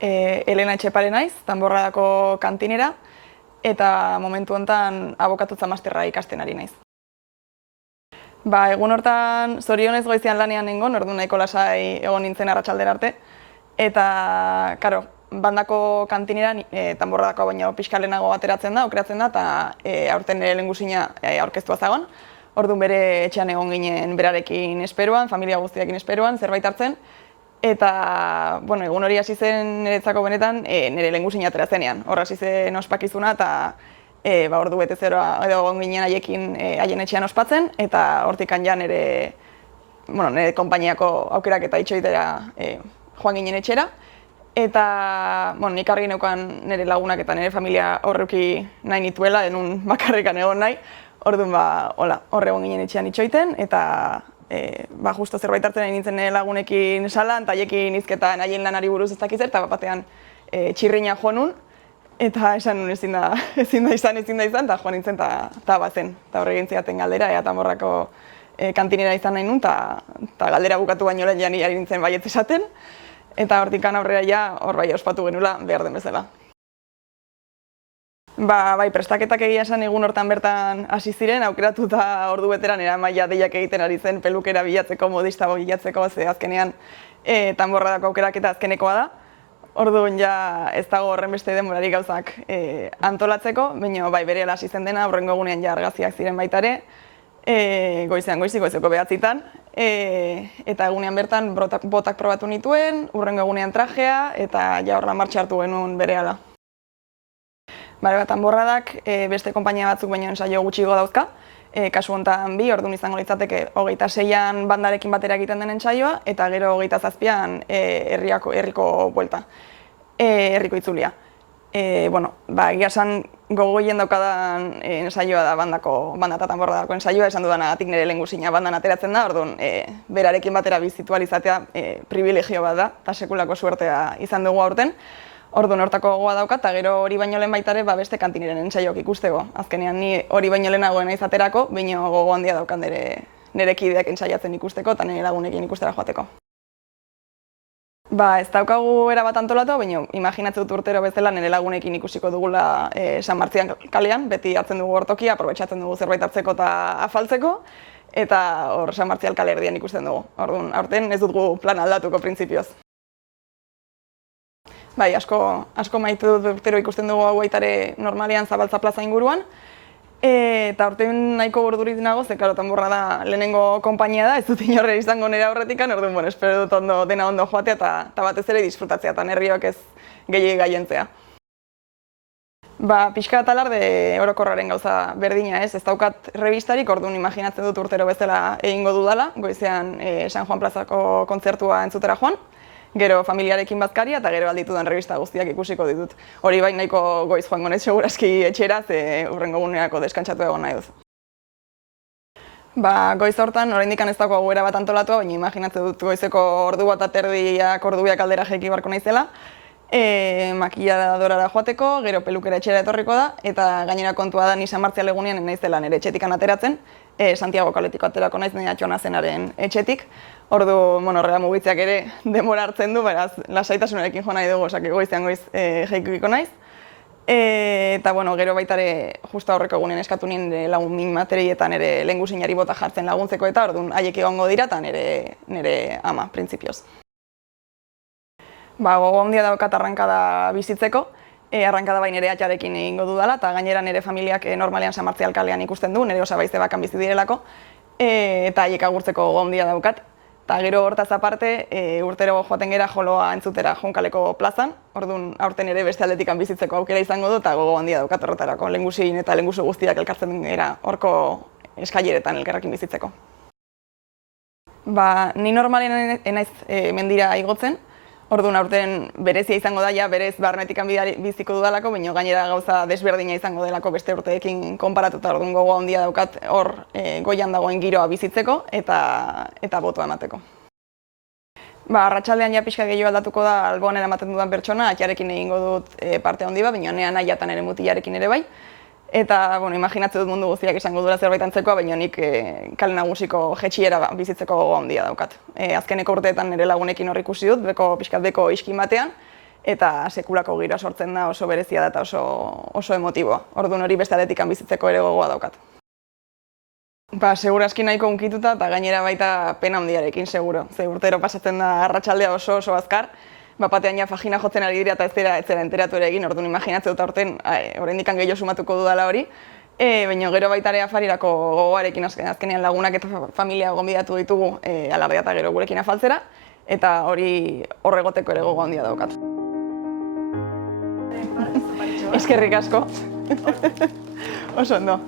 Elena Etxepare naiz, Danborradako kantinera, eta momentu honetan abokatutza masterra ikasten ari naiz. Egun hortan zorionez goizean lanean nengon, orduan nahiko lasai egon nintzen arratsaldera arte, eta, karo, bandako kantinera, Danborradako baino pixka lehenago ateratzen da, aukeratzen da, eta aurten nire lehengusina aurkeztua zagon. Orduan bere etxean egon ginen berarekin esperoan, familia guztiakin esperoan, zerbait hartzen, eta, egun hori hasi zen niretzako benetan nire lehengusina atera zenean. Hor hasi zen ospakizuna eta ordu bete zeroa edo egon ginen haien etxean ospatzen, eta hortikan ja nire konpainiako aukerak eta itxoitera joan ginen etxera. Eta nik argi neukan nire lagunak eta nire familia horreuki nahi nituela, denun bakarrikan egon nahi. Orduan hor egon ginen etxean itxoiten, eta justo zerbait hartzen nahi nintzen lagunekin salan, eta haiekin hizketan haien lanari buruz ez dakiz eta batean txirrina joan nun, eta esan nun ezin da izan, eta joan nintzen eta bazen. Eta horre egin ziaten galdera, eta Danborradako kantinera izan nahi nun, eta galdera bukatu baino lehen jani nintzen baietz esaten, eta hortikan aurrera ja hor bai ospatu genula behar den bezala. Bai, prestaketak egia esan egun hortan bertan hasi ziren, aukeratuta ordu beteran eramaia deiak egiten ari zen pelukera bilatzeko, modista bilatzeko, ze azkenean Danborradako aukeraketa azkenekoa da. Orduan ja ez dago horren beste denborari gauzak antolatzeko, baina bai berehala hasi zen dena, hurrengo egunean ja argazkiak ziren baita ere, goizeko 9:00, eta egunean bertan botak probatu nituen, hurrengo egunean trajea, eta ja horrela martxa hartu genuen berehala. Danborradak beste konpainia batzuk baino ensaio gutxiago dauzka, kasu honetan bi, orduan izango litzateke 26an bandarekin batera egiten den ensaioa, eta gero 27an herriko buelta, herriko itzulia. Egia esan gogoien daukadan ensaioa da banda eta Danborradako ensaioa, esan dudanagatik nire lehengusina bandan ateratzen da, orduan berarekin batera bizitualizatea privilegio bat da, eta sekulako suertea izan dugu aurten. Orduan hortako gogoa daukat, eta gero hori baino lehen baita ere beste kantineren ensaiok ikusteko. Azkenean ni hori baino lehenagoen izaterako, baino gogo handia daukat nire kideak ensaiatzen ikusteko eta nire lagunekin ikustera joateko. Ez daukagu erabat antolatu, baina imaginatzen dut urtero bezala nire lagunekin ikusiko dugula San Martzian kalean, beti hartzen dugu hortokia, aprobetxatzen dugu zerbait hartzeko eta afaltzeko, eta hor San Martzial kale erdian ikusten dugu. Orduan, aurten ez dugu plan aldatuko printzipioz. Asko maitu dut urtero ikusten dugu hau baitare normalean Zabaltza plaza inguruan, eta aurten nahiko burdurik nago, ze Danborrada lehenengo konpainia da, ez dut inorre izango nire aurretikan, orduan espero dut dena ondo joatea eta batez ere disfrutatzea, eta nerviok ez gehiagik gaientzea. Pixka eta alarde orokorraren gauza berdina ez daukat revistarik, orduan imaginatzen dut urtero bezala egingo dudala, goizean San Juan plazako kontzertua entzutera joan, gero familiarekin bazkaria eta gero alditudan revista guztiak ikusiko ditut. Hori bai nahiko goiz joango naiz segurazki etxera, ze hurrengo egunerako deskantsatu egon nahi dut. Goiz hortan, oraindik ez dago erabat antolatua, baina imaginatzen dut goizeko ordu bat aterdiak ordubiak aldera jaiki barko naizela, makilladorara joateko, gero pelukera etxera etorriko da, eta gainera kontua da ni San Martzial egunean naizela nire etxetikan ateratzen, Santiago kaletik aterako naiz nire atxona zenaren etxetik. Ordu, horrela mugitzeak ere denbora hartzen du, beraz, lasaitasunarekin jo nahi dugu, goizean goiz jaikiko naiz. Eta, gero baita ere, justa horreko egunen eskatu nien lagun min materietan ere lehengusinari bota jartzen laguntzeko eta orduan haiek egongo dira eta nire ama, printzipioz. Gogo handia daukat arrankada bizitzeko, arrankada bai nire atxarekin egingo dudala, eta gainera nire familiak normalean San Martzial kalean ikusten du, nire osabaize bakan bizi direlako, eta haiek agurtzeko gogo handia daukat. Eta gero hortaz aparte, urtero joaten gera joloa entzutera Jonkaleko plazan, orduan aurten ere beste aldetikan bizitzeko aukera izango du, eta gogo handia daukat horretarako, lehengusin eta lehengusu guztiak elkartzen gera horko eskaileretan elkarrekin bizitzeko. Ni normalean naiz mendira igotzen, orduan aurten berezia izango da, berez barnetikan biziko dudalako, baina gainera gauza desberdina izango delako beste urteekin konparatuta, orduan gogo handia daukat hor goian dagoen giroa bizitzeko eta botoa emateko. Arratsaldean ja pixka gehiago aldatuko da alboan eramaten dudan pertsona, atxarekin egingo dut parte handi bat, baina nea nahiatan ere mutilarekin ere bai. Eta, imaginatzen dut mundu guztiak esango duela zerbait antzekoa, baina nik kale nagusiko jetxiera bizitzeko gogo handia daukat. Azkeneko urteetan nire lagunekin hor ikusi dut, pixkat beko iskin batean, eta sekulako giroa sortzen da, oso berezia da eta oso emotiboa. Orduan hori beste aldetikan bizitzeko ere gogoa daukat. Segurazki nahiko unkituta eta gainera baita pena handiarekin, seguro. Ze urtero pasatzen da arratsaldea oso azkar, batean ja fajina jotzen ari dira eta ez zera enteratu ere egin, orduan imaginatzen dut aurten oraindik gehiago sumatuko dudala hori. Baina gero baita ere afarirako gogoarekin azkenean lagunak eta familia gonbidatu ditugu alardea eta gero gurekin afaltzera, eta hori horregoteko ere gogo handia daukat. Eskerrik asko. Oso ondo.